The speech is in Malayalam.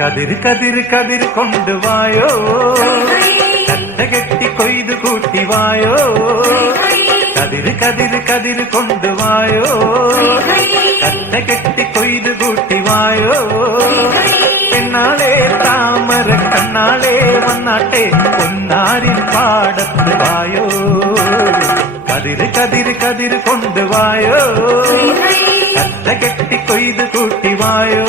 കതിര് കതിര് കതിര് കൊണ്ടുവായോ, കട്ടകെട്ടി കൊയ്തു കൂട്ടിവായോ. കതിര് കതിര് കതിര് കൊണ്ടുവായോ, കട്ടകെട്ടി കൊയ്തു കൂട്ടിവായോ. എന്നാളെ താമര കണ്ണാളെ വന്നാട്ടെ പൊന്നാരിൻ പാടത്ത് വായോ. കതിര് കതിര് കതിര് കൊണ്ടുവായോ, കട്ടകെട്ടി കൊയ്തു കൂട്ടിവായോ.